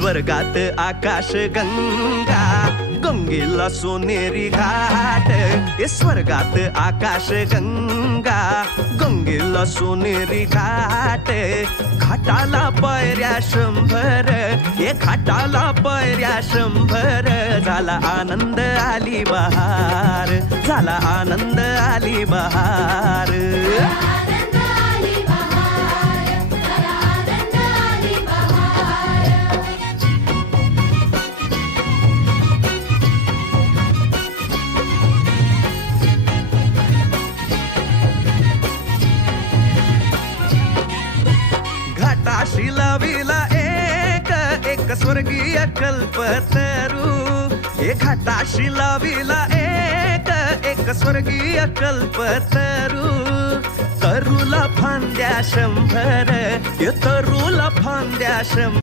स्वर्गात आकाश गंगा, गंगेला सोनेरी घाट. स्वर्गात आकाश गंगा, गंगेला सोनेरी घाट. घाटाला पायऱ्या 100, घाटाला पायऱ्या 100. झाला आनंद आली बहार, झाला आनंद आली बहार. घाटाशी लाविला एक स्वर्गीय कल्पतरू. घाटाशी लाविला एक स्वर्गीय कल्पतरू. तरूला फांद्या 100, तरूला फांद्या 100.